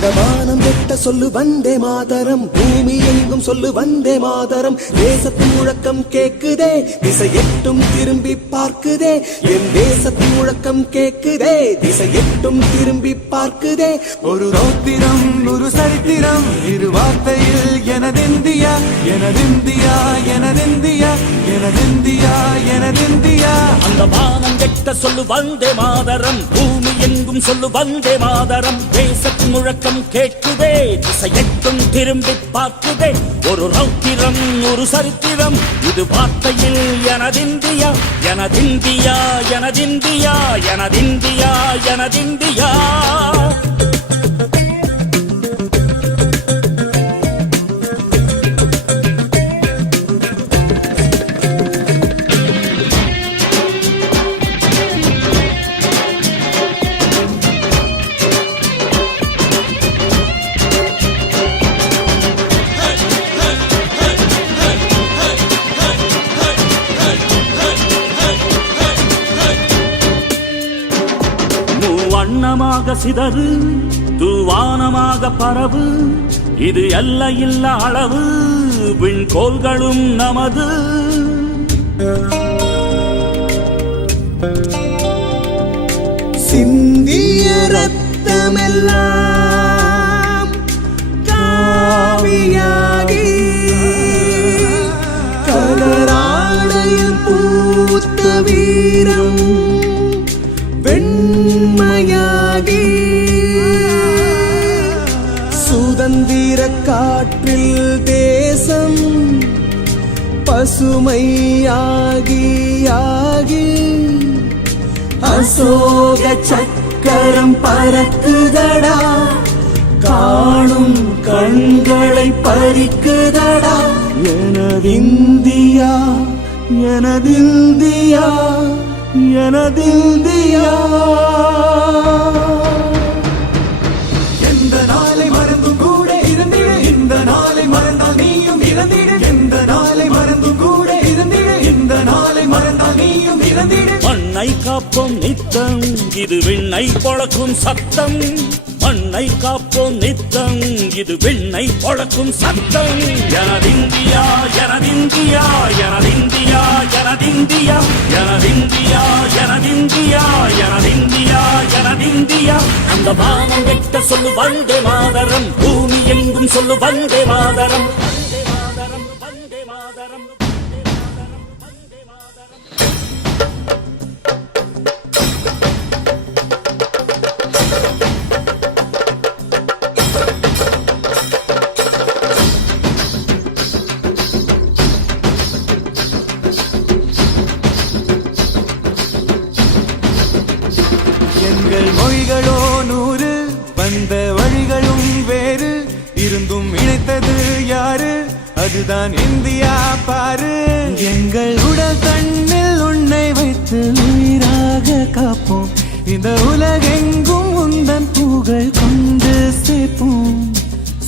அந்த வானம் வெட்ட சொல்லு வந்தே மாதரம், பூமி எங்கும் சொல்லு வந்தே மாதரம். தேசத்தின் முழக்கம் கேக்குதே, திசை எட்டும் திரும்பி பார்க்குதே. என் தேசத்தின் முழக்கம் கேக்குதே, திசை எட்டும் திரும்பி பார்க்குதே. ஒரு ரௌத்திரம் ஒரு சரித்திரம், இரு வார்த்தையில் எனதிந்தியா எனதிந்தியா எனதிந்தியா எனதிந்தியா எனதிந்தியா. அந்த வானம் வெட்ட சொல்லு வந்தே மாதரம், பூமி எங்கும் சொல்லு வந்தே மாதரம். தேசத்தின் முழக்கம் கேட்குதே, திசை எட்டும் திரும்பி பார்க்குதே. ஒரு ரௌத்திரம் ஒரு சரித்திரம், இது வார்த்தையில் எனதிந்தியா எனதிந்தியா எனதிந்தியா எனதிந்தியா எனதிந்தியா. வண்ணமாக சிதறு தூவானமாக பரவு, இது எல்லையில்ல அளவு, விண்கோள்களும் நமது. சிந்திய ரத்தமெல்லாம் காவியாகி, கலராடையில் பூத்த வீரம் வெண்மையாகி, சுதந்திர காற்றில் தேசம் பசுமையாகி ஆகி, அசோக சக்கரம் பறக்குதடா, காணும் கண்களை பறிக்குதடா. எனதிந்தியா எனதிந்தியா எனதிந்தியா. எந்த நாளை மறந்தும் கூட இருந்திடு, இந்த நாளை மறந்தால் நீயும் இறந்திடு. எந்த நாளை மறந்தும் கூட இருந்திடு, இந்த நாளை மறந்தால் நீயும் இறந்திடு. மண்ணை காப்போம் நித்தம், இது விண்ணை பொழக்கும் சத்தம். மண்ணை காப்போம் நித்தம், இது விண்ணை பொழக்கும் சத்தம். எனதிந்தியா எனதிந்தியா எனதிந்தியா எனதிந்தியா எனதிந்தியா எனதிந்தியா எனதிந்தியா எனதிந்தியா. அந்த வானம் வெட்ட சொல்லு வந்தே மாதரம், பூமி எங்கும் சொல்லு வந்தே மாதரம். வந்தே மாதரம் வந்தே மாதரம். எங்கள் மொழிகளோ 100, வந்த வழிகளும் வேறு, இருந்தும் இணைத்தது யாரு? அதுதான் இந்தியா பாரு. எங்கள் உடல் தன்னில் உன்னை வைத்து உயிராக காப்போம், இந்த உலகெங்கும் உந்தன் புகழ் கொண்டு சேர்ப்போம்.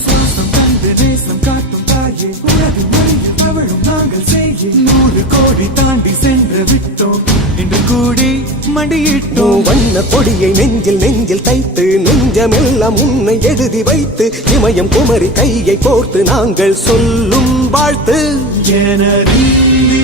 சுவாசம் தந்து தேசம் காட்டும் தாயே, உனது மொழியில் தவழும் நாங்கள் செய்ய 100 கோடி தாண்டி சென்று விட்டோம், இன்று கூடி மண்டியிட்டோம். வண்ண கொடியை நெஞ்சில் நெஞ்சில் தைத்து, நெஞ்சமெல்லாம் உன்னை எழுதி வைத்து, இமயம் குமரி கையை கோர்த்து நாங்கள் சொல்லும் வாழ்த்து. எனதிந்தியா